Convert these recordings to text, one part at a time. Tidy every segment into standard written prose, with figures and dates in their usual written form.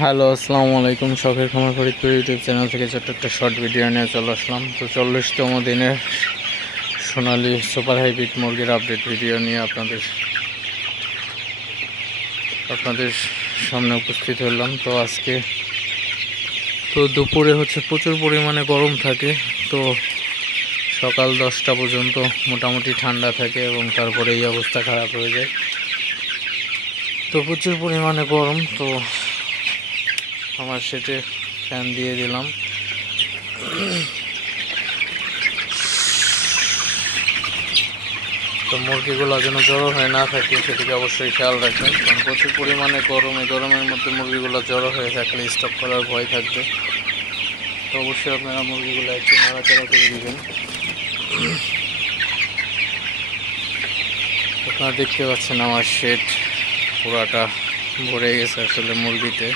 Hello, আসসালামু আলাইকুম। শখের খামার ফরিদপুর ইউটিউব চ্যানেল থেকে ছোট্ট একটা শর্ট ভিডিও নিয়ে চলে আসলাম। তো 40তম দিনের সোনালি সুপার হাইব্রিড মুরগির আপডেট ভিডিও নিয়ে আপনাদের সামনে উপস্থিত হলাম। তো আজকে দুপুরে প্রচুর পরিমাণে গরম থাকে। তো সকাল 10টা পর্যন্ত মোটামুটি ঠান্ডা থাকে এবং তারপরে এই অবস্থা খারাপ হয়ে যায়। তো প্রচুর পরিমাণে গরম। তো আমার সেটে ফ্যান দিয়ে দিলাম। তো মুরগিগুলো যেন জড়ো হয়ে না থাকে সেদিকে অবশ্যই খেয়াল রাখবেন, কারণ প্রচুর পরিমাণে গরম। এই গরমের মধ্যে মুরগিগুলো জড়ো হয়ে থাকলে স্টক করার ভয় থাকবে। তো অবশ্যই আপনারা মুরগিগুলো একটু নাড়াচাড়া করে দিবেন। আপনারা দেখতে পাচ্ছেন আমার শেড পুরাটা ভরে গেছে আসলে মুরগিতে।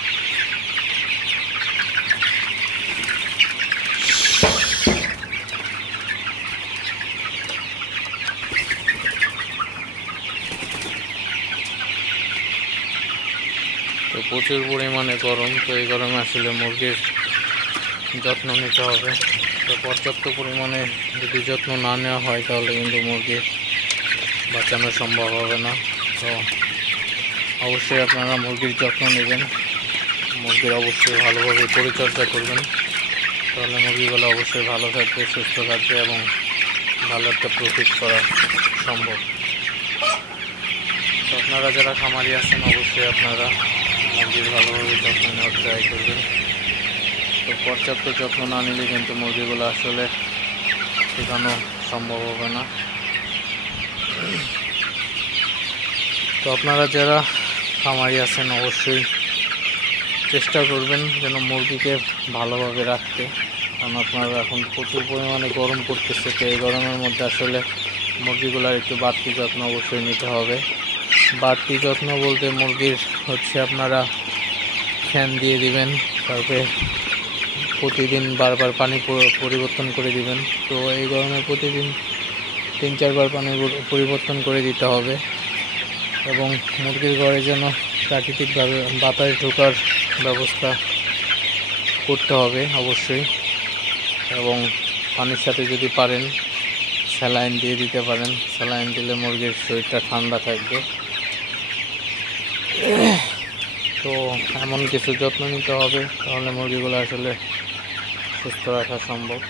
তো প্রচুর পরিমাণে গরম। তো এই গরমে আসলে মুরগির যত্ন নিতে হবে। তো পর্যাপ্ত পরিমাণে যদি যত্ন না নেওয়া হয় তাহলে কিন্তু মুরগি বাঁচানো সম্ভব হবে না। তো অবশ্যই আপনারা মুরগির যত্ন নেবেন, মুরগির অবশ্যই ভালোভাবে পরিচর্যা করবেন, তাহলে মুরগিগুলো অবশ্যই ভালো থাকবে, সুস্থ থাকবে এবং ভালো একটা প্রফিট করা সম্ভব। তো আপনারা যারা খামারি আছেন অবশ্যই আপনারা মুরগির ভালোভাবে যত্ন নেওয়ার ট্রাই করবেন। তো পর্যাপ্ত যত্ন না নিলে কিন্তু মুরগিগুলো আসলে শেখানো সম্ভব হবে না। তো আপনারা যারা খামারি আছেন অবশ্যই চেষ্টা করবেন যেন মুরগিকে ভালোভাবে রাখতে, কারণ আপনারা এখন প্রচুর পরিমাণে গরম পড়তেছে। তো এই গরমের মধ্যে আসলে মুরগিগুলোর একটু বাড়তি যত্ন অবশ্যই নিতে হবে। বাড়তি যত্ন বলতে মুরগির আপনারা ফ্যান দিয়ে দিবেন, তারপরে প্রতিদিন বারবার পানি পরিবর্তন করে দিবেন। তো এই গরমে প্রতিদিন 3-4 বার পানি পরিবর্তন করে দিতে হবে এবং মুরগির ঘরে যেন প্রাকৃতিকভাবে বাতাস ঢোকার ব্যবস্থা করতে হবে অবশ্যই। এবং পানির সাথে যদি পারেন স্যালাইন দিয়ে দিতে পারেন, স্যালাইন দিলে মুরগির শরীরটা ঠান্ডা থাকবে। তো এমন কিছু যত্ন নিতে হবে, তাহলে মুরগিগুলো আসলে সুস্থ রাখা সম্ভব।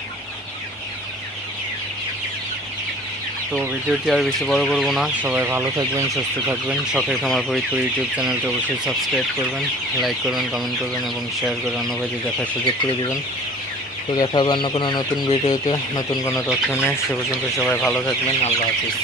তো ভিডিওটি আর বেশি বড় করবো না, সবাই ভালো থাকবেন, সুস্থ থাকবেন। শখের খামার ফরিদপুর ইউটিউব চ্যানেলটি অবশ্যই সাবস্ক্রাইব করবেন, লাইক করবেন, কমেন্ট করবেন এবং শেয়ার করে অন্য ভাইদের দেখার সুযোগ করে দেবেন। তো দেখা হবে অন্য কোনো নতুন ভিডিওতে নতুন কোনো তথ্য নিয়ে। সে পর্যন্ত সবাই ভালো থাকবেন। আল্লাহ হাফিজ।